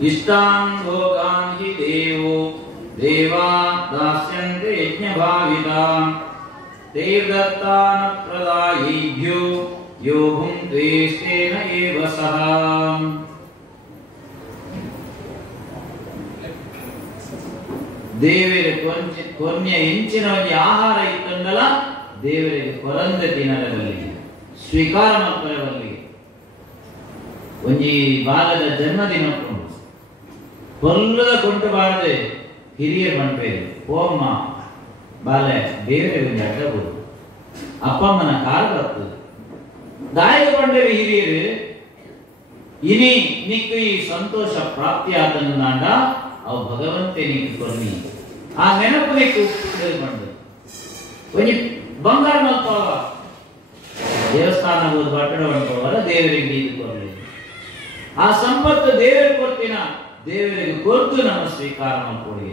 इष्टान् भोगान् हि देवो देवा दास्यन्ते यज्ञभाविताम् तैर्दत्तान् प्रदायेभ्यो यो भुङ्क्ते तेन एव सः। ದೇವರಿಗೆ ಕೊನ್ಯ ಇಂಚಿನ ಆಹಾರ ಇತ್ತಂದಲ್ಲ ದೇವರಿಗೆ ಕೊರಂದ ತಿನ್ನರಬಲ್ಲಿಗೆ ಸ್ವೀಕಾರ ಮಾಡ್ಕೊಳ್ಳಬಲ್ಲಿಗೆ ಒಂಜಿ ಬಾಲದ ಜನ್ಮದಿನ ಕೊಲ್ಲದ ಕೊಂಟು ಬಾರದೆ ಹಿರಿಯರು ಮನ್ಪೇರು ಓಮ್ಮ ಬಾಲೆ ದೇವರಿಗೆ ಒಂದು ಅಡ್ಡಬಹುದು ಅಪ್ಪಮ್ಮನ ಕಾಲು ಬರ್ತದೆ ದಾಯಕ ಕೊಂಡೇವೆ ಹಿರಿಯರು ಇನಿ ನಿಕ್ಕು ಈ ಸಂತೋಷ ಪ್ರಾಪ್ತಿ ಆತಂದಾಂಡ ಅವು ಭಗವಂತೆ ನಿಕ್ಕು ಕೊರ್ನಿ ಆ ನೆನಪು ನಿಕ್ಕು ಬಂದು ಒಂಜಿ ಬಂಗಾರ ಮಲ್ಪವ ದೇವಸ್ಥಾನ ಹೋದ್ ಬಟ್ಟಡ ಮಲ್ಪವರ ದೇವರಿಗೆ ನೀರು ಕೊರಲಿ ಆ ಸಂಪತ್ತು ದೇವರಿಗೆ ಕೊಡ್ತೀನ ದೇವರಿಗೆ ಕೊರ್ತು ನಮ್ಮ ಸ್ವೀಕಾರ ಮಾಡ್ಕೊಡಿ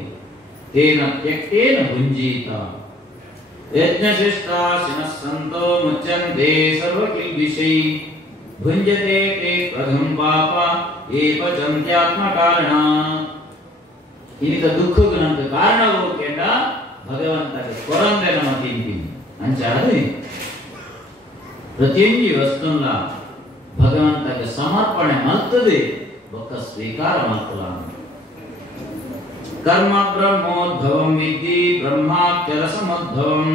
ತೇನ ತ್ಯಕ್ತೇನ ಭುಂಜೀತ ಯಜ್ಞಶಿಷ್ಟಾಶಿನ ಸಂತೋ ಮುಚ್ಚಂತೆ ಸರ್ವಕಿಲ್ಬಿಷೈ ಭುಂಜತೆ ತೇ ಪ್ರಥಮ ಪಾಪ ಏ ಪಚಂತ್ಯಾತ್ಮ ಕಾರಣ ಇನಿತ ದುಃಖಕ್ಕೆ ನಮ್ಗೆ ಕಾರಣ ಹೋಗ್ಕೆಂಡ ಭಗವಂತಗೆ ಕೊರಂದೆ ನಮ್ಮ ತಿಂತೀನಿ ಅಂಚಾದ್ರೆ ಪ್ರತಿಯೊಂದು ವಸ್ತುನ ಭಗವಂತಗೆ ಸಮರ್ಪಣೆ ಮಾಡ್ತದೆ ಒಕ್ಕ ಸ್ವೀಕಾರ ಮಾಡ್ತಲ್ಲ ಕರ್ಮ ಬ್ರಹ್ಮೋದ್ಭವಂ ವಿದ್ಧಿ ಬ್ರಹ್ಮಾಕ್ಷರ ಸಮುದ್ಭವಂ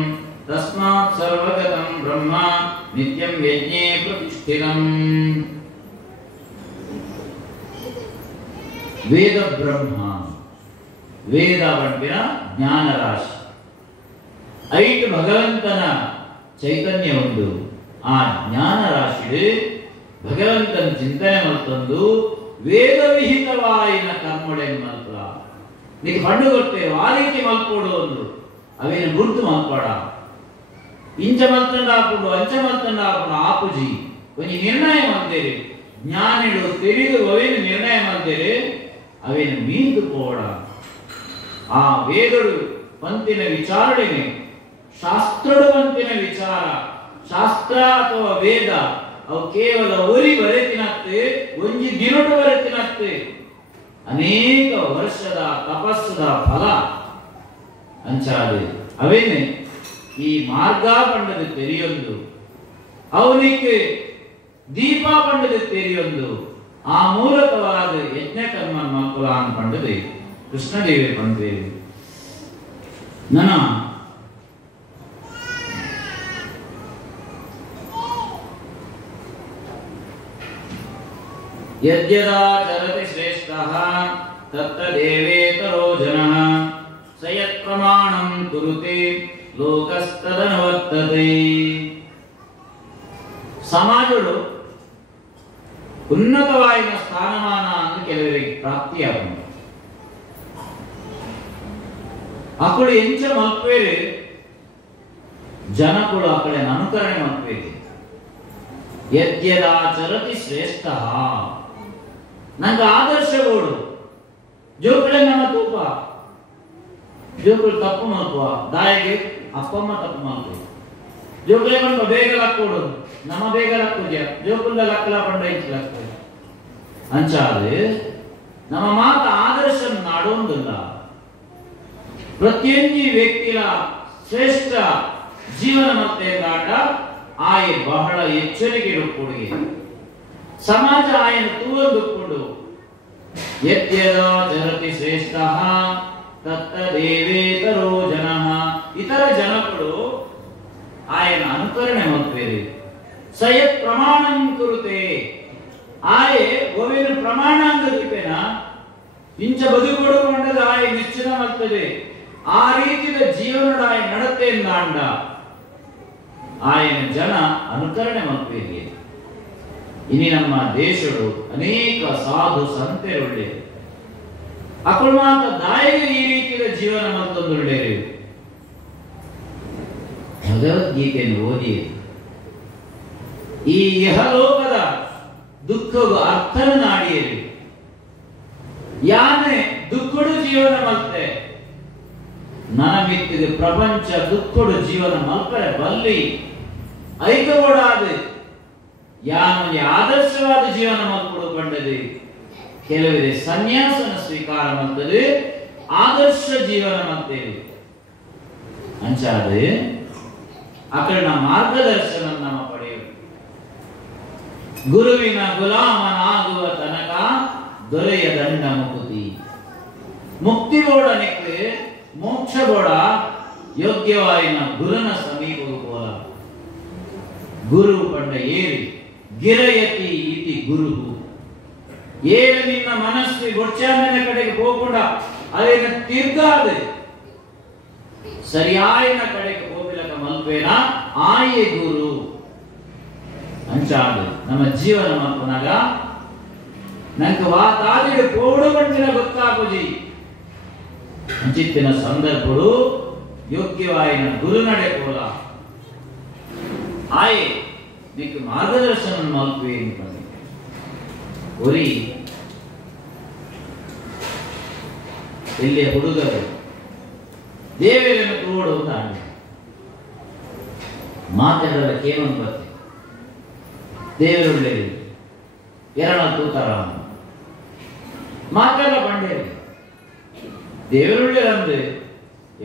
ತಸ್ಮಾತ್ ಸರ್ವಗತಂ ಬ್ರಹ್ಮ ನಿತ್ಯಂ ಯಜ್ಞೇ ಪ್ರತಿಷ್ಠಿತಂ ವೇದ ಬ್ರಹ್ಮ ವೇದ ಬಂಟಿನ ಜ್ಞಾನ ರಾಶಿ ಐಟ್ ಭಗವಂತನ ಚೈತನ್ಯ ಉಂಟು ಆ ಜ್ಞಾನ ರಾಶಿ ಭಗವಂತನ ಚಿಂತನೆ ಮಲ್ತೊಂದು ವೇದ ವಿಹಿತವಾಯಿನ ಕರ್ಮೊಡೆ ಮಲ್ಪ ನೀನು ಪಂಡು ಕೊಡ್ತೇವೆ ಆ ರೀತಿ ಮಲ್ಪೋಡು ಒಂದು ಅವೇನು ಗುರುತು ಮಲ್ಪಡ ಇಂಚ ಮಲ್ತಂಡ ಹಾಕೊಂಡು ಅಂಚ ಮಲ್ತಂಡ ಹಾಕೊಂಡು ಆಪುಜಿ ಒಂಜಿ ನಿರ್ಣಯ ಮಾಡ್ತೇವೆ ಜ್ಞಾನಿಗಳು ತಿಳಿದು ಅವೇನು ನಿರ್ಣಯ ಮಾಡ್ತೇವೆ ಅವೇನು ಮೀಂದು ಪೋಡ ಆ ವೇದಗಳು ಪಂತಿನ ವಿಚಾರಣೆ ಶಾಸ್ತ್ರಡು ಪಂತಿನ ವಿಚಾರ ಶಾಸ್ತ್ರ ಅಥವಾ ವೇದ ಅವು ಕೇವಲ ಒರಿ ಬರೆತಿನತ್ತೆ ಒಂಜಿ ದಿನಟು ಬರೆತಿನತ್ತೆ ಅನೇಕ ವರ್ಷದ ತಪಸ್ಸದ ಫಲ ಅಂಚಾದೆ ಅವೇನೆ ಈ ಮಾರ್ಗ ಪಂಡದ ತೆರೆಯೊಂದು ಅವನಿಗೆ ದೀಪ ಪಂಡದ ತೆರೆಯೊಂದು ಆ ಮೂಲಕವಾದ ಯಜ್ಞ ಕರ್ಮ ಮಕ್ಕಳ ಪಂಡದೆ ಕೃಷ್ಣದೇವಿ ಬಂದೇವಿ ನನ್ನ ಯದ್ಯದಾಚರತಿ ಶ್ರೇಷ್ಠಃ ತತ್ತದೇವೇತರೋ ಜನಃ ಸ ಯತ್ ಪ್ರಮಾಣಂ ಕುರುತೆ ಲೋಕಸ್ತದನುವರ್ತತೆ ಸಮಾಜಗಳು ಉನ್ನತವಾದ ಸ್ಥಾನಮಾನ ಅಂತ ಕೆಲವರಿಗೆ ಪ್ರಾಪ್ತಿಯಾಗುವುದು ಅಕಡೆ ಎಂಚ ಮಲ್ಪೇರೆ ಜನಗಳು ಅಕಡೆ ಅನುಕರಣೆ ಮಲ್ಪೇರೆ ಯದ್ಯದಾಚರತಿ ಶ್ರೇಷ್ಠಃ ನಂಗೆ ಆದರ್ಶಗಳು ಜೋಕಡೆ ನಮ್ಮ ತೂಪ ಜೋಕಳು ತಪ್ಪು ಮಲ್ಪುವ ದಾಯಿಗೆ ಅಪ್ಪಮ್ಮ ತಪ್ಪು ಮಲ್ಪು ಜೋಕಳೆ ಬಂದು ಬೇಗ ಲಕ್ಕೋಡು ನಮ್ಮ ಬೇಗ ಲಕ್ಕುಜ ಜೋಕುಲ್ಲ ಲಕ್ಕಲ ಪಂಡ ಇಂಚು ಲಕ್ಕ ಅಂಚಾದ್ರೆ ನಮ್ಮ ಮಾತ ಆದರ್ಶ ನಾಡೊಂದಿಲ್ಲ ಪ್ರತಿಯೊಂದು ವ್ಯಕ್ತಿಯ ಶ್ರೇಷ್ಠ ಜೀವನ ಮತ್ತೆ ದಾಟ ಆಯ ಬಹಳ ಎಚ್ಚರಿಕೆ ಕೊಡುಗೆ ಸಮಾಜ ಆಯನ ತೂವೊಂದುಕೊಂಡು ಯದ್ಯದಾಚರತಿ ಶ್ರೇಷ್ಠಃ ತತ್ತದೇವೇತರೋ ಜನಃ ಇತರ ಜನಗಳು ಆಯನ ಅನುಕರಣೆ ಮಾಡ್ತಾರೆ ಸಯತ್ ಪ್ರಮಾಣಂ ಕುರುತೆ ಆಯೆ ಒವೇನು ಪ್ರಮಾಣ ಅಂದಿಪೇನ ಇಂಚ ಬದುಕೊಡು ಮಂಡದ ಆಯ ನಿಶ್ಚಿತ ಮಾಡ್ತದೆ ಆ ರೀತಿಯ ಜೀವನದ ಆಯ ನಡತೆಯಿಂದ ಅಂಡ ಆಯನ ಜನ ಅನುಕರಣೆ ಮಾಡ್ತಾರೆ ಇನಿ ನಮ್ಮ ದೇಶಗಳು ಅನೇಕ ಸಾಧು ಸಂತೆರುಳ್ಳೆ ಅಕಳು ಮಾತ್ರ ದಾಯಿಗೆ ಈ ರೀತಿಯ ಜೀವನ ಮತ್ತೊಂದುಳ್ಳೆ ಭಗವದ್ಗೀತೆಯನ್ನು ಓದಿ ಈ ಇಹಲೋಕದ ದುಃಖದ ಅರ್ಥನ ನಾಡಿಯರಿ ಯಾನೆ ದುಃಖಡು ಜೀವನ ಮಲ್ತೆ ನನಮಿತ್ತಿದ ಪ್ರಪಂಚ ದುಃಖಡು ಜೀವನ ಮಲ್ಪರೆ ಬಲ್ಲಿ ಐಕಬೋಡಾದ ಯಾನು ಆದರ್ಶವಾದ ಜೀವನ ಮಲ್ಪಡು ಬಂಡದೆ ಕೆಲವರಿಗೆ ಸನ್ಯಾಸನ ಸ್ವೀಕಾರ ಮಾಡ್ತದೆ, ಆದರ್ಶ ಜೀವನ ಮಾಡ್ತೇವೆ ಅಂಚಾದೆ ಅಕಲ್ನ ಮಾರ್ಗದರ್ಶನ ನಮ್ಮ ಪಡೆಯುವುದು. ಗುರುವಿನ ಗುಲಾಮನಾಗುವ ತನಕ ದೊರೆಯ ದಂಡ ಮುಕುತಿ. ಮುಕ್ತಿ ಬೋಡನೆಕ್ಕೆ ಮೋಕ್ಷ ಬೋಡ ಯೋಗ್ಯವಾಯಿನ ಗುರುನ ಸಮೀಪವು ಬೋಲ. ಗುರು ಪಂಡ ಏರಿ ಗಿರಯತಿ ಇತಿ ಗುರು. ಏಳು ನಿನ್ನ ಮನಸ್ಸು ಗೊಚ್ಚಾಮನ ಕಡೆಗೆ ಹೋಗకుండా ಅದನ್ನು ತಿರ್ಗಾದೆ ಸರಿಯಾಯಿನ ಕಡೆಗೆ ಹೋಗಲಕ ಮಲ್ಪೇನ ಆಯೆ ಗುರು ಅಂಚಾದ ನಮ್ಮ ಜೀವನ ಮಲ್ಪನಾಗ ನಂಗೆ ವಾತಾದಿಗೆ ಪೋಡು ಬಂದಿನ ಗೊತ್ತಾಗುಜಿ ಅಂಚಿತ್ತಿನ ಸಂದರ್ಭಗಳು ಯೋಗ್ಯವಾಯಿನ ಗುರು ನಡೆ ಕೋಲ ಆಯೆ ನಿಕ್ಕೆ ಮಾರ್ಗದರ್ಶನ ಮಲ್ಪೇ ಒರಿ ಎಲ್ಲಿಯ ಹುಡುಗರು ದೇವರನ್ನು ತೋಡು ಅಂತ ಆಡಿ ಮಾತಾಡಲ್ಲ ಕೇವಲ ಬರ್ತೆ ದೇವರುಳ್ಳೆ ಎರಡ ತೂತಾರ ಮಾತಾಡ ಬಂಡೇರಿ ದೇವರುಳ್ಳೆ ಅಂದ್ರೆ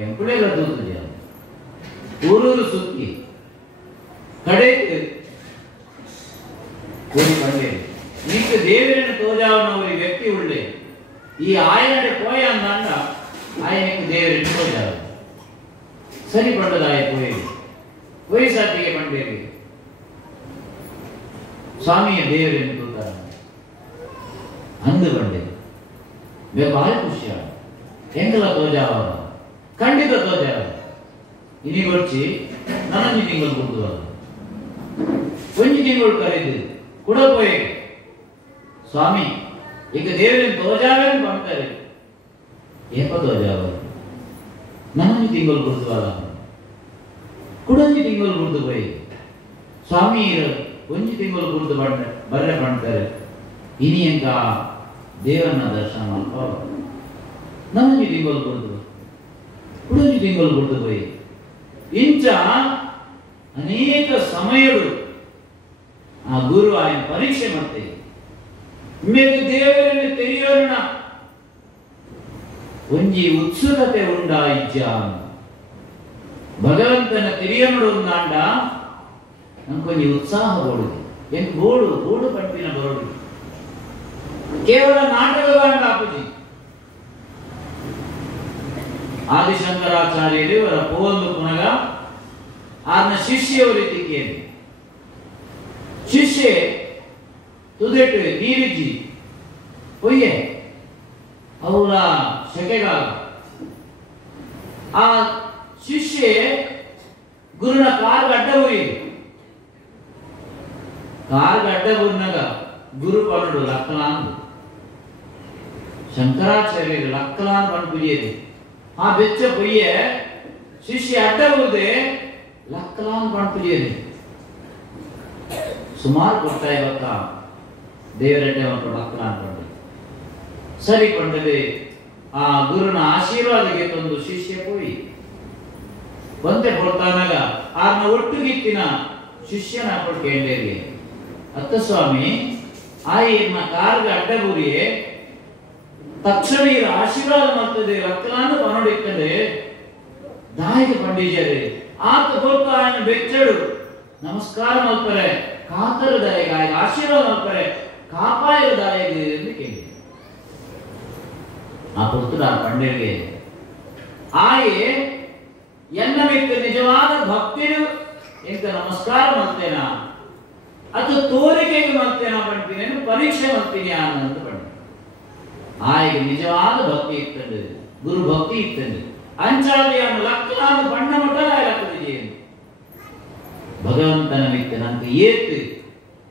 ಎಂಕುಳೆಲ್ಲ ತೂತಿದ್ಯ ಊರೂರು ಸುತ್ತಿ ಕಡೆಗೆ ಊರಿ ಬಂಡೇರಿ ನಿಂಗೆ ದೇವರನ್ನು ತೋಜಾವನವರಿ ವ್ಯಕ್ತಿ ಉಳ್ಳೆ ಈ ಆಯನಡೆ ಪೋಯ ಅಂದ ಆಯನಕ್ಕೆ ದೇವರನ್ನು ತೋಜಾವ ಸರಿ ಪಂಡದಾಯ ಪೋಯಲಿ ವಯಸ್ಸಾತಿಗೆ ಬಂಡೇರಿ ಸ್ವಾಮಿಯ ದೇವರನ್ನು ತೋತಾರ ಅಂದು ಬಂಡೆ ಭಾರಿ ಖುಷಿಯ ಎಂಕಲ ತೋಜಾವ ಖಂಡಿತ ತೋಜಾವ ಇನಿಗೊಚ್ಚಿ ನನಂಜಿ ತಿಂಗಳು ಕೊಡುವ ಒಂಜಿ ತಿಂಗಳು ಕರೆದು ಕೊಡಪೋಯೆ ಸ್ವಾಮಿ ಈಗ ದೇವರನ್ನು ತೋಜಾವೇನು ಬಂತಾರೆ ಏಪ ತೋಜಾವ ನನಂಜಿ ತಿಂಗಳು ಕೊಡ್ತವಲ್ಲ ಕುಡಂಜಿ ತಿಂಗಳು ಕೊಡ್ದು ಪೋಯಿ ಸ್ವಾಮಿ ಒಂಜಿ ತಿಂಗಳು ಕೊಡ್ದು ಬರ್ರೆ ಮಾಡ್ತಾರೆ ಇನಿ ಎಂಕ ದೇವರನ್ನ ದರ್ಶನ ಮಾಡ್ಕೋ ನನಂಜಿ ತಿಂಗಳು ಕೊಡ್ದು ಕುಡಂಜಿ ತಿಂಗಳು ಕೊಡ್ದು ಪೋಯಿ ಇಂಚ ಅನೇಕ ಸಮಯಗಳು ಆ ಗುರು ಆಯನ ಪರೀಕ್ಷೆ ಮಾಡ್ತೇವೆ ಮೇಲೆ ದೇವರನ್ನು ತೆರೆಯೋಣ ಒಂಜಿ ಉತ್ಸುಕತೆ ಉಂಡ ಇಜ್ಜ ಭಗವಂತನ ತೆರೆಯೋಣ ಉಂದಾಂಡ ನಮ್ಗೊಂಜಿ ಉತ್ಸಾಹ ಬೋಡುದು ಎಂಕ್ ಬೋಡು ಪಂಪಿನ ಬರೋಡು ಕೇವಲ ನಾಟಕಗಾರನ ಆಪುಜಿ ಆದಿಶಂಕರಾಚಾರ್ಯರು ಅವರ ಪೋವನ್ನು ಪುನಗ ಆತನ ಶಿಷ್ಯವರಿತಿಕೆ ಶಿಷ್ಯ ತುದೆಟ್ಟು ನೀರಿಜ್ಜಿ ಒಯ್ಯೆ ಅವರ ಶಕೆಗಾಲ ಆ ಶಿಷ್ಯ ಗುರುನ ಕಾರ್ ಅಡ್ಡ ಹೋಗಿ ಕಾರ್ ಅಡ್ಡ ಊರಿನಾಗ ಗುರು ಪಂಡು ಲಕ್ಕಲಾನ್ ಶಂಕರಾಚಾರ್ಯ ಲಕ್ಕಲಾನ್ ಪಂಡುಜೇರಿ ಆ ಬೆಚ್ಚ ಪೊಯ್ಯೆ ಶಿಷ್ಯ ಅಡ್ಡ ಹೋದೆ ಲಕ್ಕಲಾನ್ ಪಂಡುಜೇರಿ ಸುಮಾರು ಕೊಡ್ತಾ ಇವತ್ತ ದೇವರಡ್ಡೆ ಮತ್ತು ಲಕ್ಕಲಾನ್ ಪಂಡು ಸರಿ ಪಂಡದೆ ಆ ಗುರುನ ಆಶೀರ್ವಾದಕ್ಕೆ ತಂದು ಶಿಷ್ಯ ಹೋಗಿ ಬಂತೆ ಕೊಡ್ತಾನಾಗ ಆರ್ನ ಒಟ್ಟುಗಿತ್ತಿನ ಶಿಷ್ಯನ ಕೇಳೇರಿ ಅತ್ತ ಸ್ವಾಮಿ ಆಯ್ನ ಕಾರ್ಗ ಅಡ್ಡಗುರಿಯೇ ತಕ್ಷಣ ಇರ ಆಶೀರ್ವಾದ ಮಾಡ್ತದೆ ರಕ್ತನಾನು ಪನೋಡಿಕ್ಕದೆ ದಾಯಿಗೆ ಪಂಡಿಜರೆ ಆತ ಕೊಡ್ತ ఆయన ಬೆಚ್ಚಡು ನಮಸ್ಕಾರ ಮಾಡ್ತಾರೆ ಕಾತರ ದಾಯಿಗೆ ಆಯ್ಗೆ ಆಶೀರ್ವಾದ ಮಾಡ್ತಾರೆ ಕಾಪಾಯ ದಾಯಿಗೆ ಎಂದು ಕೇಳಿ ಆ ಪುತ್ರ ಪಂಡಿಗೆ ಆಯೆ ಎನ್ನ ಮಿಕ್ಕ ನಿಜವಾದ ಭಕ್ತಿರು ಎಂತ ನಮಸ್ಕಾರ ಮಾಡ್ತೇನಾ ಅದು ತೋರಿಕೆಗೆ ಮಾಡ್ತೇನಾ ಪಂಡ್ತೀನಿ ಪರೀಕ್ಷೆ ಮಾಡ್ತೀನಿ ಅನ್ನೋದು ಪಂಡ ಆಯ್ಗೆ ನಿಜವಾದ ಭಕ್ತಿ ಇರ್ತದೆ ಗುರು ಭಕ್ತಿ ಇರ್ತದೆ ಅಂಚಾದಿ ಅವನು ಲಕ್ಕಲಾದ ಬಣ್ಣ ಮಟ್ಟದಾಗಲಿದೆ ಭಗವಂತನ ಮಿಕ್ಕ ನಂಗೆ ಏತು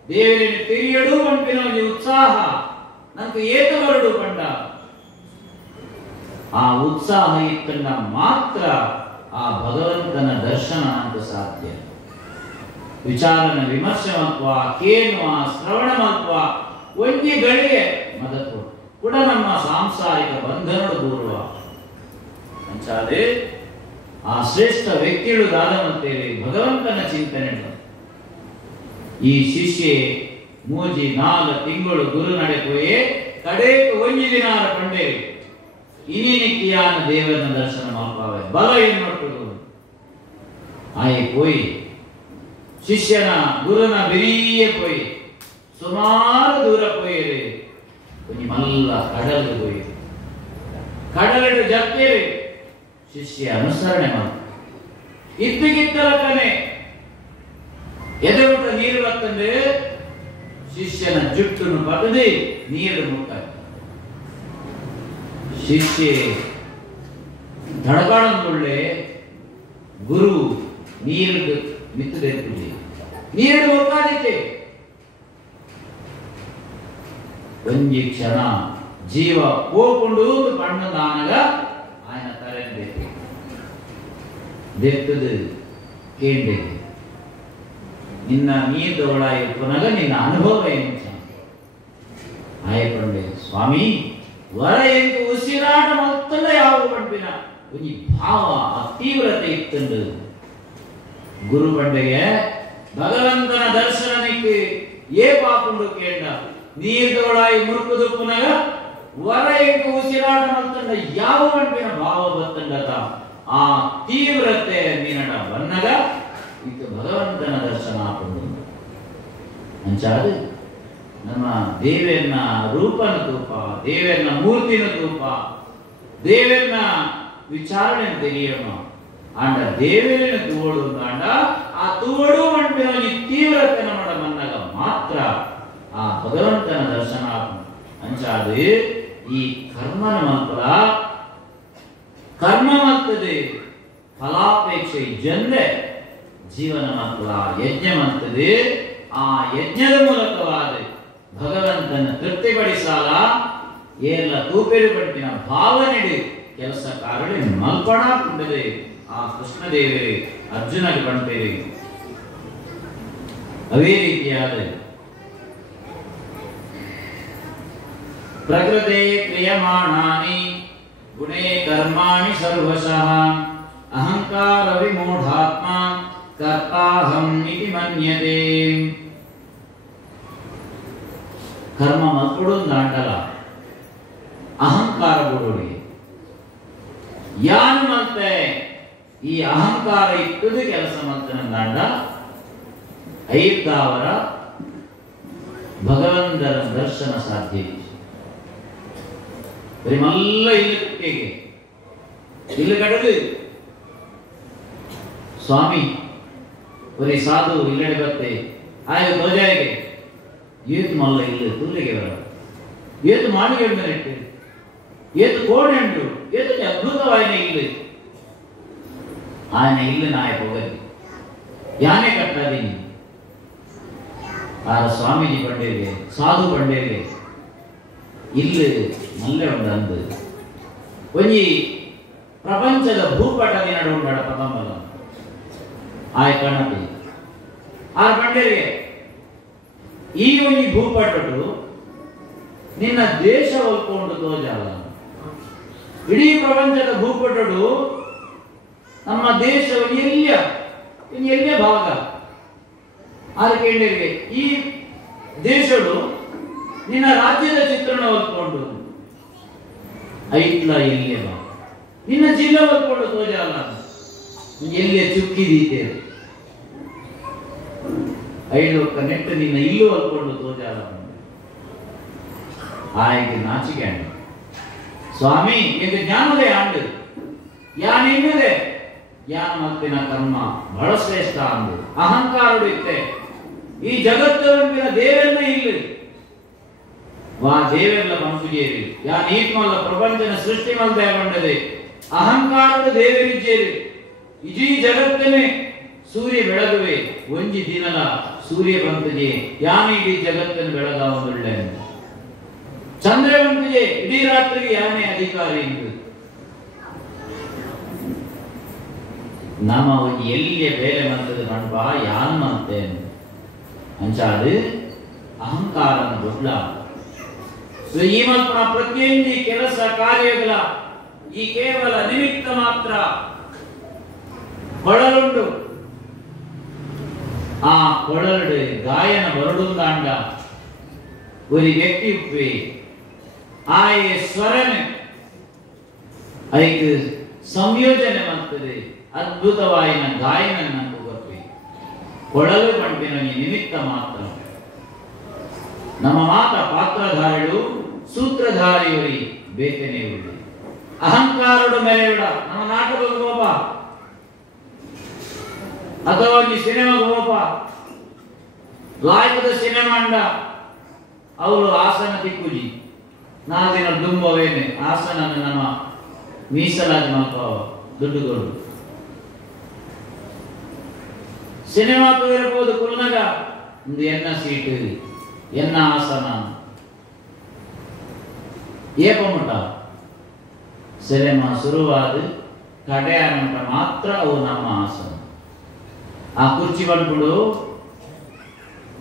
ದೇವರಿನ ತಿರಿಯಡು ಪಂಪಿನ ಒಂದು ಉತ್ಸಾಹ ನಂಗೆ ಏತು ಬರಡು ಪಂಡ ಆ ಉತ್ಸಾಹ ಇತ್ತಂಡ ಮಾತ್ರ ಆ ಭಗವಂತನ ದರ್ಶನ ಅಂತ ಸಾಧ್ಯ ವಿಚಾರನ ವಿಮರ್ಶೆ ಮತ್ವ ಕೇನುವ ಶ್ರವಣ ಮತ್ವ ಒಂಜಿ ಗಳಿಗೆ ಮದತ್ತು ಕೂಡ ನಮ್ಮ ಸಾಂಸಾರಿಕ ಬಂಧನಗಳು ದೂರುವ ಅಂಚಾದೆ ಆ ಶ್ರೇಷ್ಠ ವ್ಯಕ್ತಿಗಳು ದಾದಮತ್ತೇವೆ ಭಗವಂತನ ಚಿಂತನೆ ಈ ಶಿಷ್ಯೆ ಮೂಜಿ 4 ತಿಂಗಳು ಗುರು ನಡೆಪೋಯೇ ಕಡೆಗೆ ಒಂಜಿ ದಿನಾರ ಪಂಡೆ ಇನಿನಿಕ್ಕಿಯಾನ ದೇವರನ್ನ ದರ್ಶನ ಮಾಡ್ಪಾವೆ ಬಲ ಎನ್ನೊಟ್ಟುದು ಆಯೆ ಪೋಯಿ ಶಿಷ್ಯನ ಗುರುನ ಬೆರಿಯೇ ಪೋಯಿ ಸುಮಾರು ದೂರ ಪೋಯಿರಿ ಒಂಜಿ ಮಲ್ಲ ಕಡಲು ಪೋಯಿ ಕಡಲಿಡು ಜಪ್ಪೇರಿ ಶಿಷ್ಯ ಅನುಸರಣೆ ಮಾಡಿ ಇದ್ದಕ್ಕಿತ್ತಲಕ್ಕನೆ ಎದೆಬಿಟ್ಟ ನೀರು ಬರ್ತಂದ್ರೆ ಶಿಷ್ಯನ ಜುಟ್ಟನ್ನು ಪಡೆದು ನೀರು ಮುಟ್ಟ ಶಿಷ್ಯ ತಡಕಾಡೊಳ್ಳೆ ಗುರು ನೀರು ಮಿತ್ತುದೆ ನೀರು ಹೋಗಾದಿತ್ತೆ ಒಂಜಿ ಕ್ಷಣ ಜೀವ ಹೋಗ್ಕೊಂಡು ಪಣ್ಣು ದಾನಗ ಆಯನ ತಲೆ ದೆತ್ತದು ಕೇಂದ್ರ ನಿನ್ನ ನೀದೊಳಾಯಿ ಪುನಗ ನಿನ್ನ ಅನುಭವ ಏನು ಆಯಕೊಂಡೆ ಸ್ವಾಮಿ ವರ ಎಂದು ಉಸಿರಾಟ ಮತ್ತಲ್ಲ ಯಾವ ಪಂಪಿನ ಒಂಜಿ ಭಾವ ಆ ತೀವ್ರತೆ ಇತ್ತಂದು ಗುರು ಬಂಡೆಗೆ ಭಗವಂತನ ದರ್ಶನಕ್ಕೆ ಏ ಪಾಪುಂಡು ಕೇಂದ್ರ ನೀದೊಳಾಯಿ ಮುರುಕುದು ಪುನಗ ವರ ಎಂದು ಉಸಿರಾಟ ಮತ್ತಲ್ಲ ಯಾವ ಪಂಪಿನ ಭಾವ ಬತ್ತಂಡತ ಆ ತೀವ್ರತೆ ನಿನ್ನಡ ಬನ್ನಗ ಇದು ಭಗವಂತನ ದರ್ಶನ ಆಪುಂಡು ಅಂಚಾದು ನಮ್ಮ ದೇವರನ್ನ ರೂಪನ ತೂಪ ದೇವರನ್ನ ಮೂರ್ತಿನ ತೂಪ ದೇವರನ್ನ ವಿಚಾರಣೆ ತೆಗೆಯೋಣ ಆಂಡ ದೇವರನ್ನ ತೂಡು ಆಂಡ ಆ ತೂಡು ಮಂಡಿನ ಈ ತೀವ್ರತೆ ನಮ್ಮ ಮನ್ನಗ ಮಾತ್ರ ಆ ಭಗವಂತನ ದರ್ಶನ ಆಪುಂಡು ಅಂಚಾದು ಈ ಕರ್ಮನ ಮಂತ್ರ ಕರ್ಮ ಮಂತದೆ ಫಲಾಪೇಕ್ಷೆ ಜನ್ರೆ ಜೀವನ ಮಂತ್ರ ಯಜ್ಞ ಮಂತದೆ ಆ ಯಜ್ಞದ ಮೂಲಕವಾದ ಭಗವಂತನ ತೃಪ್ತಿಪಡಿಸಾಲ ಏರ್ಲ ತೂಪೇರು ಪಟ್ಟಿನ ಭಾವನೆಡೆ ಕೆಲಸ ಕಾರಣ ಮಲ್ಪಣ ಕುಂಡದೆ ಆ ಕೃಷ್ಣದೇವರೇ ಅರ್ಜುನಗೆ ಪಂಪೇರಿ ಅವೇ ರೀತಿಯಾದ ಪ್ರಕೃತೆ ಕ್ರಿಯಮಾಣಾನಿ ಗುಣೇ ಕರ್ಮಾಣಿ ಸರ್ವಶಃ ಅಹಂಕಾರ ವಿಮೂಢಾತ್ಮ ಕರ್ತಾಹಂ ಇತಿ ಮನ್ಯತೆ ಕರ್ಮ ಮಲ್ಕೊಡು ದಾಂಡಲ ಅಹಂಕಾರ ಬಿಡೋಡಿ ಯಾನು ಮತ್ತೆ ಈ ಅಹಂಕಾರ ಇಟ್ಟದು ಕೆಲಸ ಮಾಡ್ತಾನೆ ದಾಂಡ ಐದಾವರ ಭಗವಂತನ ದರ್ಶನ ಸಾಧ್ಯ ಮಲ್ಲ ಇಲ್ಲಕ್ಕೆ ಇಲ್ಲಿ ಕಡಲು ಸ್ವಾಮಿ ಒರಿ ಸಾಧು ಇಲ್ಲಡೆ ಬತ್ತೆ ಆಯ್ತು ಧ್ವಜಾಯಿಗೆ ಏತು ಮಲ್ಲ ಇಲ್ಲ ತುಲ್ಲಿಗೆ ಬರ ಏತು ಮಾಡಿಗೆ ನೆಟ್ಟು ಏತು ಕೋಣೆ ಉಂಟು ಏತು ಅದ್ಭುತವಾಯನೆ ಇಲ್ಲ ಆಯನ ಇಲ್ಲ ನಾಯ ಹೋಗಲಿ ಯಾನೆ ಕಟ್ಟಾದೀನಿ ಆರ ಸ್ವಾಮೀಜಿ ಪಂಡೇಗೆ ಸಾಧು ಪಂಡೇಗೆ ಇಲ್ಲಿ ಮಲ್ಲೆ ಉಂಟಂದು ಒಂಜಿ ಪ್ರಪಂಚದ ಭೂಪಟದಿ ನಡು ಉಂಟಾಡ ಪದಂಬಲ ಆಯ್ ಕಣತಿ ಆ ಪಂಡೇರಿಗೆ ಈ ಒಂಜಿ ಭೂಪಟು ನಿನ್ನ ದೇಶ ಒಲ್ಕೊಂಡು ತೋಜಾಲ ಇಡೀ ಪ್ರಪಂಚದ ಭೂಪಟು ನಮ್ಮ ದೇಶ ಎಲ್ಲೇ ಭಾಗ ಅದಕ್ಕೆ ಈ ದೇಶಗಳು ನಿನ್ನ ರಾಜ್ಯದ ಚಿತ್ರಣ ಹೊಲ್ಕೊಂಡು ಐತ್ಲ ಎಲ್ಲಿಯ ನಿನ್ನ ಜಿಲ್ಲೆ ಹೊಲ್ಕೊಂಡು ತೋಜಾಲ ಎಲ್ಲೇ ಚುಕ್ಕಿದೀತೆ ಐದು ನೆಟ್ಟು ನಿನ್ನ ಇಲ್ಲೂ ಹೊಲ್ಕೊಂಡು ತೋಜಾಲ ಆಯ್ಕೆ ನಾಚಿಕೆ ಆಂಡು ಸ್ವಾಮಿ ಇದು ಜ್ಞಾನದೇ ಆಂಡು ಯಾನ್ ಇನ್ನದೆ ಯಾನ ಮತ್ತಿನ ಕರ್ಮ ಬಹಳ ಶ್ರೇಷ್ಠ ಅಂದು ಅಹಂಕಾರಡು ಇತ್ತೆ ಈ ಜಗತ್ತಿನ ದೇವರನ್ನ ಇಲ್ಲಿ ವಾ ದೇವೆಲ್ಲ ಪಂಪುಜೇರಿ ಯಾನ್ ಈತ್ಮಲ್ಲ ಪ್ರಪಂಚನ ಸೃಷ್ಟಿ ಮಲ್ದೆ ಬಂಡದೆ ಅಹಂಕಾರದ ದೇವರಿಜ್ಜೇರಿ ಇಡೀ ಜಗತ್ತನೇ ಸೂರ್ಯ ಬೆಳಗುವೆ ಒಂಜಿ ದಿನದ ಸೂರ್ಯ ಬಂತಜೆ ಯಾನೆ ಇಡೀ ಜಗತ್ತನ್ನು ಬೆಳಗಾವೊಳ್ಳೆ ಚಂದ್ರ ಬಂತಜೆ ಇಡೀ ರಾತ್ರಿಗೆ ಯಾನೆ ಅಧಿಕಾರಿ ನಮ್ಮ ಎಲ್ಲಿಯ ಬೇರೆ ಮಂತದ ಕಣ್ಪ ಯಾನ್ ಮಂತೇನು ಅಂಚಾದು ಅಹಂಕಾರನ ದೊಡ್ಡ ಈ ಮಾತ್ರ ಪ್ರತಿಯೊಂದು ಕೆಲಸ ಕಾರ್ಯಗಳ ಈ ಕೇವಲ ನಿಮಿತ್ತ ಮಾತ್ರ ಕೊಳಲುಂಡು ಆ ಕೊಳಲು ಗಾಯನ ಬರಡುಂದಾಂಡ ಒಂದು ವ್ಯಕ್ತಿ ಉಪ್ಪೆ ಆಯೆ ಸ್ವರನೆ ಐದು ಸಂಯೋಜನೆ ಮಾಡ್ತದೆ ಅದ್ಭುತವಾಯಿನ ಗಾಯನ ಕೂಗಪ್ಪಿ ಕೊಡಲು ಪಂಪಿನ ನಿಮಿತ್ತ ಮಾತ್ರ ನಮ್ಮ ಮಾತ ಪಾತ್ರಧಾರಿಗಳು ಸೂತ್ರಧಾರಿಯವರಿ ಬೇಕನೆ ಉಳ್ಳಿ ಅಹಂಕಾರಡು ಮೆರೆಯುಡ ನಮ್ಮ ನಾಟಕದ ಗೋಪ ಅಥವಾ ಈ ಸಿನಿಮಾ ಗೋಪ ಲಾಯಕದ ಸಿನಿಮಾ ಅಂಡ ಅವರು ಆಸನ ತಿಕ್ಕುಜಿ ನಾದಿನ ದುಂಬವೇನೆ ಆಸನ ನಮ್ಮ ಮೀಸಲಾಗಿ ಮಾಲ್ಪಾವ ದುಡ್ಡುಗಳು ಸಿನಿಮಾ ಇರಬಹುದು ಕುಲ್ನಗ ಒಂದು ಎನ್ನ ಸೀಟು ಎನ್ನ ಆಸನ ಏಪಮುಟ ಸಿನಿಮಾ ಶುರುವಾದ ಕಡೆಯಾನಂತ ಮಾತ್ರ ಅವು ನಮ್ಮ ಆಸನ ಆ ಕುರ್ಚಿ ಬಂದ್ಬಿಡು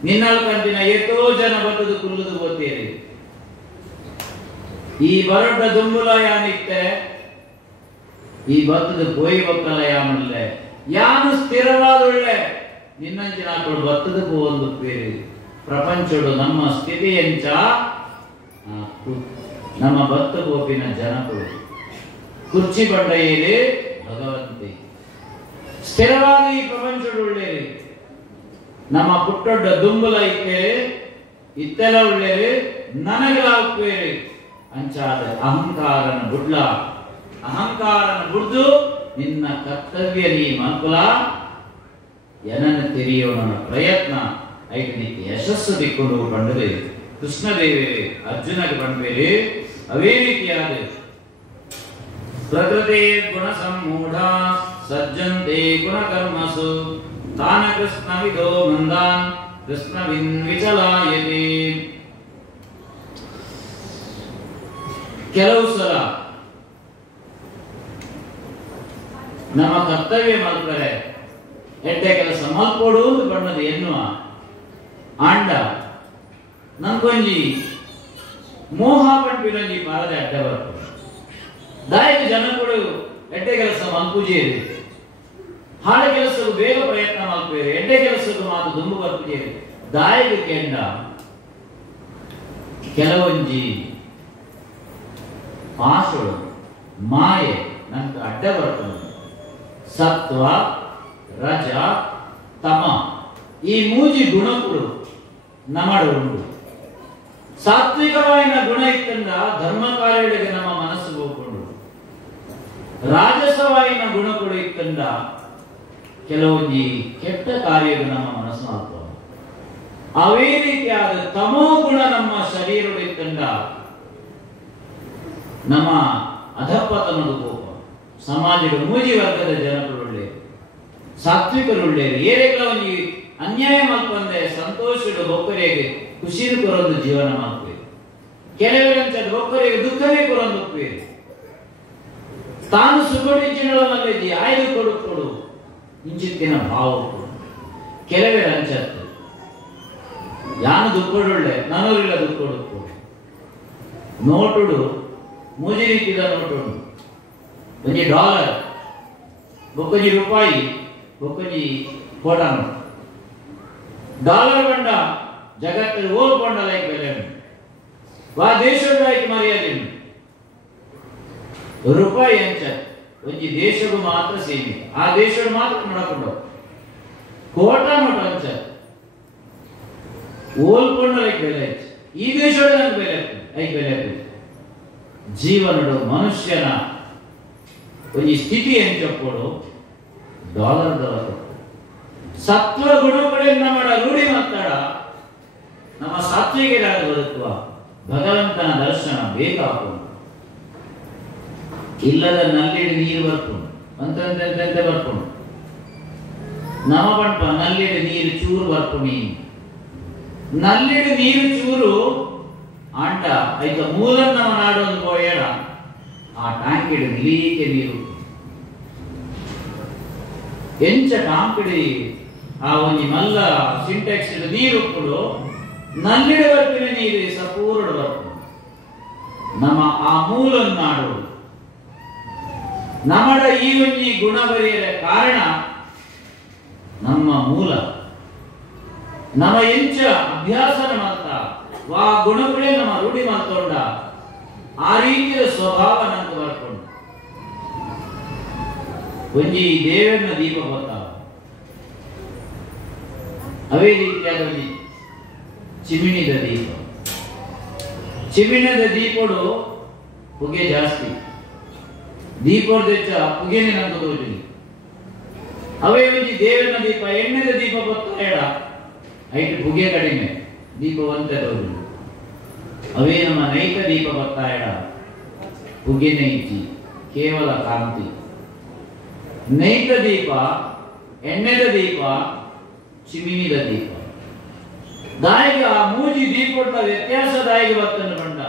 ನಿನ್ನಲ್ ಕಂತಿನ ಎಷ್ಟೋ ಜನ ಬರ್ತದ ಕುಲ್ಲುದು ಗೊತ್ತೀರಿ ಈ ಬರಡ್ಡ ದುಂಬುಲ ಯಾನಿತ್ತೆ ಈ ಬತ್ತದ ಕೋಯಿ ಬಕ್ಕಲ ಯಾನಲ್ಲೇ ಯಾನು ಸ್ಥಿರವಾದೊಳ್ಳೆ ನಿನ್ನಂಚಿನ ಹಾಕೊಂಡು ಬತ್ತದಕ್ಕೂ ಒಂದು ಬೇರೆ ಪ್ರಪಂಚಡು ನಮ್ಮ ಸ್ಥಿತಿ ಎಂಚ ನಮ್ಮ ಭಕ್ತ ಗೋಪಿನ ಜನಗಳು ಕುರ್ಚಿ ಬಂಡೆಯಲ್ಲಿ ಭಗವಂತಿ ಸ್ಥಿರವಾದ ಈ ಪ್ರಪಂಚಡು ಒಳ್ಳೆಯರಿ ನಮ್ಮ ಪುಟ್ಟೊಡ್ಡ ದುಂಬುಲ ಇತ್ತೇರಿ ಇತ್ತೆಲ್ಲ ಒಳ್ಳೆಯರಿ ನನಗಲಾಗ್ಬೇರಿ ಅಂಚಾದ ಅಹಂಕಾರನ ಬುಡ್ಲ ಅಹಂಕಾರನ ಬುಡ್ದು ನಿನ್ನ ಕರ್ತವ್ಯ ನೀ ಮಕ್ಕಳ ಏನನ್ನು ತೆರೆಯೋಣ ಪ್ರಯತ್ನ ಐದು ನೀತಿ ಯಶಸ್ಸು ದಿಕ್ಕೊಂಡು ಕಂಡರೆ ಕೃಷ್ಣದೇವಿ ಅರ್ಜುನಗೆ ಬಂದ್ಬೇರಿ ಅವೇ ರೀತಿಯಾದ ಪ್ರಕೃತಿ ಗುಣ ಸಮ್ಮೂಢ ಸಜ್ಜಂತೆ ಗುಣಕರ್ಮಸು ತಾನ ಕೃಷ್ಣವಿದೋ ಮಂದಾನ್ ಕೃಷ್ಣವಿನ್ ವಿಚಲಾಯತೆ. ಕೆಲವು ಸಲ ನಮ್ಮ ಕರ್ತವ್ಯ ಮಲ್ಕರೆ ಎಟ್ಟೆ ಕೆಲಸ ಮಲ್ಕೊಡುವುದು ಬಣ್ಣದ ಎನ್ನುವ ಆಂಡ ನನ್ಕೊಂಜಿ ಮೋಹ ಪಂಪಿನೊಂಜಿ ಪರದೆ ಅಡ್ಡ ಬರ್ತು ದಾಯಕ ಜನಗಳು ಎಡ್ಡೆ ಕೆಲಸ ಮಲ್ಪುಜೇರಿ ಹಾಳೆ ಕೆಲಸಕ್ಕೂ ಬೇಗ ಪ್ರಯತ್ನ ಮಲ್ಪೇರಿ ಎಡ್ಡೆ ಕೆಲಸಕ್ಕೂ ಮಾತು ದುಂಬು ಬರ್ಪುಜೇರಿ ದಾಯಕ ಕೆಂಡ ಕೆಲವೊಂಜಿ ಪಾಶಗಳು ಮಾಯೆ ನಂತ ಅಡ್ಡ ಬರ್ತದೆ. ಸತ್ವ ರಜ ತಮ ಈ ಮೂಜಿ ಗುಣಗಳು ನಮ್ಮಡ ಉಂಟು. ಸಾತ್ವಿಕವಾದ ಗುಣ ಇತ್ತಂದ ಧರ್ಮ ಕಾರ್ಯಗಳಿಗೆ ನಮ್ಮ ಮನಸ್ಸು ಹೋಗ್ಕೊಂಡು ರಾಜಸವಾಯಿನ ಗುಣಗಳು ಇತ್ತಂದ ಕೆಲವೊಂದು ಕೆಟ್ಟ ಕಾರ್ಯಗಳು ನಮ್ಮ ಮನಸ್ಸು ಆಗ್ತವೆ. ಅವೇ ರೀತಿಯಾದ ತಮೋ ಗುಣ ನಮ್ಮ ಶರೀರ ಇತ್ತಂದ ನಮ್ಮ ಅಧಪತನದ ಕೋಪ ಸಮಾಜದ ಮೂಜಿ ವರ್ಗದ ಜನಗಳು ಒಳ್ಳೆಯರು ಸಾತ್ವಿಕರು ಒಳ್ಳೆಯರು ಏರೆಗಳ ಒಂದು ಅನ್ಯಾಯ ಮಲ್ಪಂದೆ ಸಂತೋಷದ ಒಬ್ಬರಿಗೆ ಖುಷಿನ ಕೊರೊಂದು ಜೀವನ ಮಾಡ್ಬೇಕು ಕೆಲವರಂಚದ ಒಬ್ಬರಿಗೆ ದುಃಖವೇ ಕೊರೊಂದು ಒಪ್ಪೇರು ತಾನು ಸುಗಡಿಜಿನೊಳಮಲ್ಲಿದ್ದಿ ಆಯ್ದು ಕೊಡು ಇಂಚಿತ್ತಿನ ಭಾವ ಕೆಲವೇ ರಂಚತ್ತು ಯಾನು ದುಃಖೊಳ್ಳೆ ನನರಿಲ್ಲ ದುಃಖೊಡು ನೋಟುಡು ಮೂಜಿ ರೀತಿಯ ನೋಟುಡು ಒಂಜಿ ಡಾಲರ್ ಬೊಕ್ಕಜಿ ರೂಪಾಯಿ ಬೊಕ್ಕಜಿ ಫೋಟೋ ನೋಟು ಡಾಲರ್ ಬಂಡ ಜಗತ್ತಲ್ಲಿ ಓಲ್ಕೊಂಡ ಲೈಕ್ ಬೆಲೆ ವಾ ದೇಶದ ಲೈಕ್ ಮರ್ಯಾದೆ ರೂಪಾಯಿ ಅಂಚ ಒಂಜಿ ದೇಶಗೂ ಮಾತ್ರ ಸೀಮಿತ ಆ ದೇಶದ ಮಾತ್ರ ನೋಡಕೊಂಡು ಕೋಟಾ ನೋಟ ಅಂಚ ಓಲ್ಕೊಂಡ ಲೈಕ್ ಬೆಲೆ ಈ ದೇಶದ ಬೆಲೆ ಐಕ್ ಬೆಲೆ ಜೀವನಡು ಮನುಷ್ಯನ ಒಂಜಿ ಸ್ಥಿತಿ ಎಂಚಪ್ಪೋಡು ಡಾಲರ್ ಸತ್ವ ಗುಣಗಳಿಂದ ಮಾಡ ರೂಢಿ ಮಾತಾಡ ನಮ್ಮ ಸಾತ್ವಿಕರಾದ ಬದುಕುವ ಭಗವಂತನ ದರ್ಶನ ಬೇಕಾಗ್ತದೆ. ಇಲ್ಲದ ನಲ್ಲಿಡಿ ನೀರು ಬರ್ಕೊಂಡು ಅಂತ ಬರ್ಕೊಂಡು ನಮ್ಮ ಪಂಪ ನಲ್ಲಿಡಿ ನೀರು ಚೂರು ಬರ್ಕೊಂಡು ನಲ್ಲಿಡಿ ನೀರು ಚೂರು ಆಂಟ ಐತ ಮೂಲನ್ನ ನಮ್ಮ ನಾಡೊಂದು ಪೋಯಡ ಆ ಟ್ಯಾಂಕ್ ಇಡಿ ನಿಲೀಕೆ ನೀರು ಎಂಚ ಟಾಂಕಿಡಿ ಆ ಒಂಜಿ ಮಲ್ಲ ಸಿಂಟೆಕ್ಸ್ ನೀರು ಕೊಡು ನಲ್ಲಿಡ ಬರ್ಪಿನ ನೀರು ಸಪೂರ್ಣ ಬರ್ಪು ನಮ್ಮ ಆ ಮೂಲನ್ ನಾಡು ನಮ್ಮಡ ಈ ಒಂಜಿ ಗುಣ ಬರೆಯರ ಕಾರಣ ನಮ್ಮ ಮೂಲ ನಮ್ಮ ಎಂಚ ಅಭ್ಯಾಸನ ಮಾಡ್ತಾ ವಾ ಗುಣಗಳೇ ನಮ್ಮ ರೂಢಿ ಮಾಡ್ಕೊಂಡ ಆ ರೀತಿಯ ಸ್ವಭಾವ ನಂಗೆ ಬರ್ಕೊಂಡು ಒಂಜಿ ದೇವನ ದೀಪ ಬರ್ತಾವ ಅವೇ ರೀತಿಯಾದ ಚಿಮಿಣಿದ ದೀಪ. ಚಿಮಿಣದ ದೀಪಡು ಹೊಗೆ ಜಾಸ್ತಿ, ದೀಪದ ಹೆಚ್ಚ ಹೊಗೆನೆ ನಂಗೆ ತೋರಿಸಿ. ಅವೇ ಒಂಜಿ ದೇವನ ದೀಪ ಎಣ್ಣೆದ ದೀಪ ಬತ್ತು ಬೇಡ, ಐಟು ಹೊಗೆ ಕಡಿಮೆ, ದೀಪವಂತ ತೋರಿಸಿ. ಅವೇ ನಮ್ಮ ನೈಕ ದೀಪ ಬತ್ತಾಯಡ ಹೊಗೆನೆ ಇಚ್ಚಿ ಕೇವಲ ಕಾಂತಿ. ನೈಕ ದೀಪ, ಎಣ್ಣೆದ ದೀಪ, ಚಿಮಿನಿದ ದೀಪ. ದಾಯಿಗೆ ಆ ಮೂಜಿ ದೀಪದ ವ್ಯತ್ಯಾಸ ದಾಯಿಗೆ ಬರ್ತನ್ನು ಬಂಡ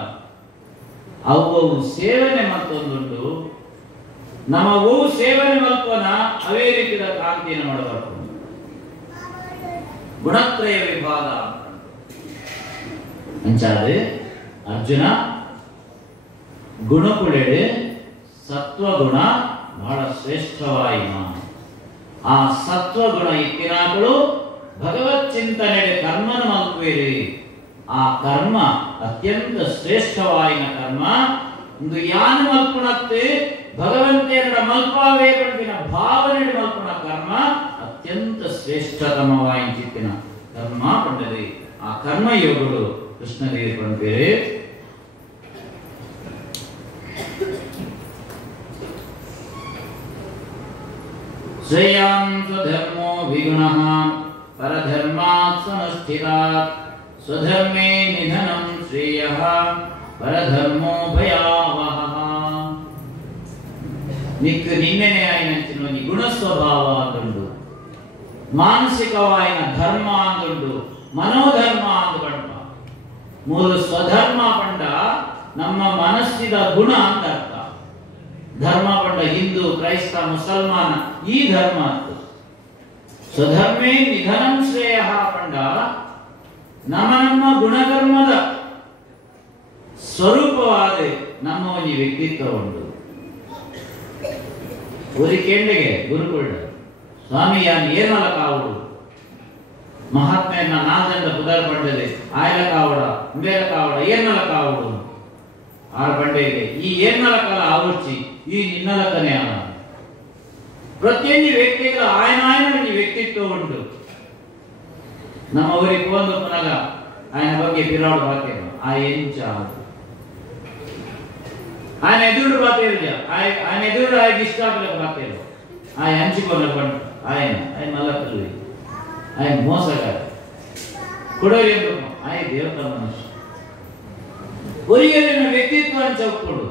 ಅವು ಸೇವನೆ ಮತ್ತೊಂದುಂಟು. ನಮ್ಮ ಹೂ ಸೇವನೆ ಮಲ್ಪನ ಅವೇ ರೀತಿಯ ಕಾಂತಿಯನ್ನು ಮಾಡಬಾರ್ದು. ಗುಣತ್ರಯ ವಿಭಾಗ ಅಂಚಾದ್ರೆ ಅರ್ಜುನ ಗುಣಕುಳೆಡೆ ಸತ್ವಗುಣ ಬಹಳ ಶ್ರೇಷ್ಠವಾಯಿನ. ಆ ಸತ್ವಗುಣ ಇತ್ತಿನಾಗಳು ಭಗವತ್ ಚಿಂತನೆಗೆ ಕರ್ಮನ ಮಲ್ಪೇರಿ. ಆ ಕರ್ಮ ಅತ್ಯಂತ ಶ್ರೇಷ್ಠವಾಯಿನ ಕರ್ಮ. ಒಂದು ಯಾನ ಮಲ್ಪುಣತ್ತೆ ಭಗವಂತನ ಮಲ್ಪಾವೇ ಪಂಪಿನ ಭಾವನೆ ಮಲ್ಪುಣ ಕರ್ಮ ಅತ್ಯಂತ ಶ್ರೇಷ್ಠತಮವಾಯಿನ ಚಿತ್ತಿನ ಕರ್ಮ ಪಂಡದೆ. ಆ ಕರ್ಮಯೋಗಗಳು ಕೃಷ್ಣದೇವಿ ಪಂಪೇರೆ. ಶ್ರೇಯಾಂ ಸ್ವಧರ್ಮೋ ವಿಗುಣಃ ಪರಧರ್ಮಾತ್ ಸಮಸ್ಥಿತಾತ್ ಸ್ವಧರ್ಮೇ ನಿಧನಂ ಶ್ರೇಯಃ ಪರಧರ್ಮೋ ಭಯಾವಹಃ. ನಿಕ್ಕು ನಿನ್ನೆನೆ ಆಯ್ನಂಚಿನ ಗುಣ ಸ್ವಭಾವ ಅಂದುಂಡು, ಮಾನಸಿಕವಾಯಿನ ಧರ್ಮ ಅಂದುಂಡು, ಮನೋಧರ್ಮ ಅಂದು ಪಂಡ. ಮೂರು ಸ್ವಧರ್ಮ ಪಂಡ ನಮ್ಮ ಮನಸ್ಸಿದ ಗುಣ ಅಂತ ಅರ್ಥ. ಧರ್ಮ ಪಂಡ ಹಿಂದೂ, ಕ್ರೈಸ್ತ, ಮುಸಲ್ಮಾನ ಈ ಧರ್ಮ ಅಂತ. ಸ್ವಧರ್ಮೇ ನಿಧನಂ ಶ್ರೇಯ ಪಂಡ ನಮ್ಮ ನಮ್ಮ ಗುಣಧರ್ಮದ ಸ್ವರೂಪವಾದ ನಮ್ಮ ಒಂದು ವ್ಯಕ್ತಿತ್ವ ಉಂಟು. ಊರಿಕೆಂಡೆಗೆ ಗುರುಕುಳ್ಳ ಸ್ವಾಮಿ ಯಾನ್ ಏನಲ್ಲ ಕಾವುಡು ಮಹಾತ್ಮೆಯನ್ನ ನಾಲ್ಕಂಡ ಪುದರ್ ಪಂಡದೆ ಆಯ್ಲ ಕಾವಡ ಬೇರೆ ಕಾವಡ ಏನಲ್ಲ ಕಾವುಡು ಆರು ಪಂಡೆಗೆ ಈ ಏನಲ್ಲ ಕಾಲ ಆವರ್ಚಿ ಈ ನಿನ್ನಲಕ್ಕನೇ ಅಲ್ಲ. ಪ್ರತಿಯೊಂದು ವ್ಯಕ್ತಿಗಳ ಆಯನ ವ್ಯಕ್ತಿತ್ವ ಉಂಟು. ನಮ್ಮ ಊರಿಗೆ ಒಂದು ಪುನಗ ఆయన ಬಗ್ಗೆ ಪಿರಾಡು ಬಾತೇನು ಆ ಎಂಚ ఆయన ఎదురు బాతేరు ఆయన ఎదురు ఆయన ఇష్టాలకు బాతేరు ఆయన హంచుకోన పంట ఆయన మల్లపల్లి ఆయన మోసగారు ಕೊಡೋರಿ ಅಂತ ఆయన ದೇವತಾ ಮನುಷ್ಯ ಒರಿಯಲಿನ ವ್ಯಕ್ತಿತ್ವ ಚೌಕೊಡು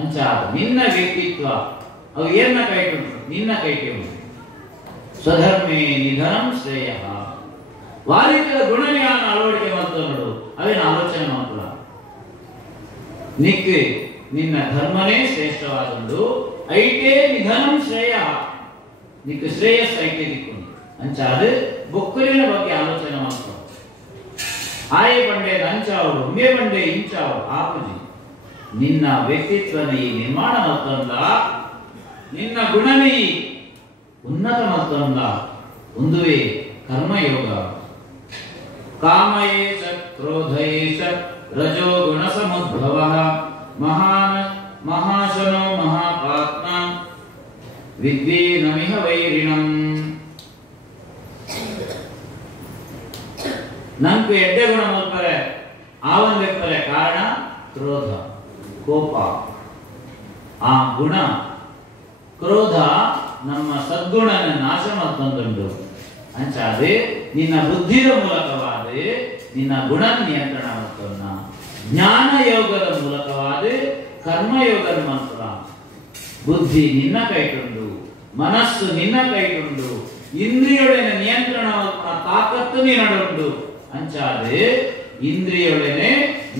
ಅಂಚ ನಿನ್ನ ವ್ಯಕ್ತಿತ್ವ ಅವು ಏನ ಕೈಟು ನಿನ್ನ ಕೈಟೆ ಸ್ವಧರ್ಮೇ ನಿಧನಂ ಶ್ರೇಯ. ವಾರಿಕದ ಗುಣಜ್ಞಾನ ಅಳವಡಿಕೆ ಮಾಡ್ತಾ ನೋಡು, ಅವೇನು ಆಲೋಚನೆ ಮಾತ್ರ. ನಿಕ್ಕೆ ನಿನ್ನ ಧರ್ಮನೇ ಶ್ರೇಷ್ಠವಾದದ್ದು, ಐಟೇ ನಿಧನಂ ಶ್ರೇಯ. ನಿಕ್ಕೆ ಶ್ರೇಯಸ್ ಐಟೇ ದಿಕ್ಕೊಂಡು ಅಂಚಾದು ಬೊಕ್ಕಲಿನ ಬಗ್ಗೆ ಆಲೋಚನೆ ಮಾತ್ರ. ಆಯೆ ಬಂಡೆ ಅಂಚಾವಡು ಮೇ ಬಂಡೆ ಇಂಚಾವಡು ಆಪುಜಿ ನಿನ್ನ ವ್ಯಕ್ತಿತ್ವನ ಈ ನಿರ್ಮಾಣ ಮತ್ತೊಂದ, ನಿನ್ನ ಗುಣನಿ ಉನ್ನತ ಮತ್ತೊಂದ ಒಂದುವೇ ಕರ್ಮಯೋಗ. ಕಾಮಯೇಷ ಕ್ರೋಧಯೇಷ ರಜೋ ಗುಣ ಸಮುದ್ಭವಃ ಮಹಾಶನೋ ಮಹಾಪಾತ್ಮ ವಿದ್ವೇನಮಿಹ ವೈರಿಣಂ. ನಂಕು ಎಡ್ಡೆ ಗುಣ ಮಲ್ಪರೆ ಆವಂದೆಪ್ಪರೆ ಕಾರಣ ಕ್ರೋಧ ಕೋಪ. ಆ ಗುಣ ಕ್ರೋಧ ನಮ್ಮ ಸದ್ಗುಣನ ನಾಶ ಮತ್ತೊಂದುಂಟು ಅಂಚಾದೆ ನಿನ್ನ ಬುದ್ಧಿಯ ಮೂಲಕವಾದ ನಿನ್ನ ಗುಣ ನಿಯಂತ್ರಣ ಮತ್ತೊಂದ ಜ್ಞಾನ ಯೋಗದ ಮೂಲಕವಾದ ಕರ್ಮಯೋಗದ ಮಾತ್ರ. ಬುದ್ಧಿ ನಿನ್ನ ಕೈಟುಂಡು, ಮನಸ್ಸು ನಿನ್ನ ಕೈಟುಂಡು, ಇಂದ್ರಿಯೊಳನ ನಿಯಂತ್ರಣ ತಾಕತ್ತು ನೀನುಂಡು ಅಂಚಾದೆ ಇಂದ್ರಿಯೊಳನೆ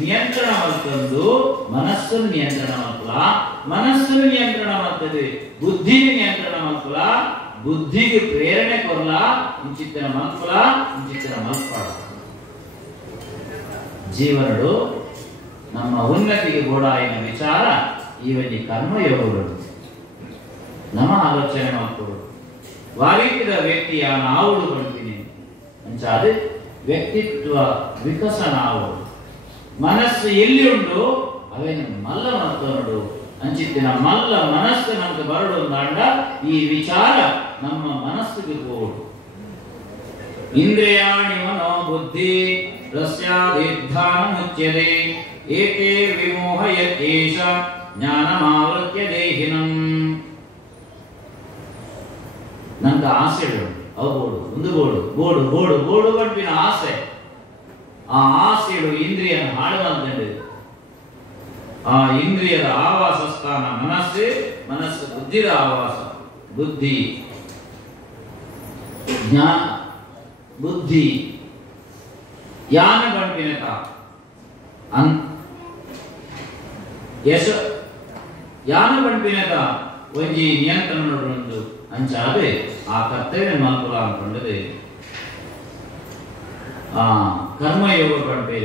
ನಿಯಂತ್ರಣ ಮತ್ತೊಂದು ಮನಸ್ಸು ನಿಯಂತ್ರಣ ಮಕ್ಕಳ, ಮನಸ್ಸು ನಿಯಂತ್ರಣ ಮಾಡ್ತದೆ ಬುದ್ಧಿ ನಿಯಂತ್ರಣ ಮಕ್ಕಳ. ಬುದ್ಧಿಗೆ ಪ್ರೇರಣೆ ಕೊರಲ ಇಂಚಿತ್ತಿನ ಮಕ್ಕಳ ಇಂಚಿತ್ತಿನ ಮಕ್ಕಳ. ಜೀವನಗಳು ನಮ್ಮ ಉನ್ನತಿಗೆ ಗೋಡಾಯಿನ ವಿಚಾರ ಇವನಿ ಕರ್ಮಯೋಗಗಳು ನಮ್ಮ ಆಲೋಚನೆ ಮಕ್ಕಳು. ವಾರಿಕಿದ ವ್ಯಕ್ತಿಯ ನಾವುಡು ಕೊಡ್ತೀನಿ ಅಂಚಾದೆ ವ್ಯಕ್ತಿತ್ವ ವಿಕಸನ ಆವುದು. ಮನಸ್ಸು ಎಲ್ಲಿ ಉಂಟು ಅವೇನು ಮಲ್ಲ ಮಾಡ್ತಾಡು ಅಂಚಿತ್ತಿನ ಮಲ್ಲ ಮನಸ್ಸು ನಮ್ಗೆ ಬರಡು ಅಂದಾಂಡ ಈ ವಿಚಾರ ನಮ್ಮ ಮನಸ್ಸಿಗೆ ಹೋಡು. ಇಂದ್ರಿಯಾಣಿ ಮನೋ ಬುದ್ಧಿ ರಸ್ಯಾದಿರ್ಧಾನ ಮುಚ್ಯತೆ ಏಕೆ ವಿಮೋಹಯತೇಷ ಜ್ಞಾನಮಾವೃತ್ಯ ದೇಹಿನಂ. ನಂಗೆ ಆಸೆಗಳು ಅವು ಬೋಡು ಒಂದು ಬೋಡು ಬೋಡು ಬೋಡು ಬೋಡು ಬಡ್ಪಿನ ಆಸೆ. ಆ ಆಸೆಗಳು ಇಂದ್ರಿಯನ್ನು ಹಾಳುವಂತಂಡು. ಆ ಇಂದ್ರಿಯದ ಆವಾಸ ಸ್ಥಾನ ಮನಸ್ಸು, ಮನಸ್ಸು ಬುದ್ಧಿದ ಆವಾಸ. ಬುದ್ಧಿ ಜ್ಞಾನ ಬುದ್ಧಿ ಯಾನ ಬಣ್ಪಿನಕ ಯಶ ಯಾನ ಬಣ್ಪಿನಕ ಒಂಜಿ ನಿಯಂತ್ರಣ ನೋಡುವುದು ಅಂಚಾದೆ ಆ ಕರ್ತವ್ಯ ಮಲ್ಪುರ ಅನ್ಕೊಂಡದೆ. ಆ ಕರ್ಮಯೋಗ ಬಣ್ಪೇರಿ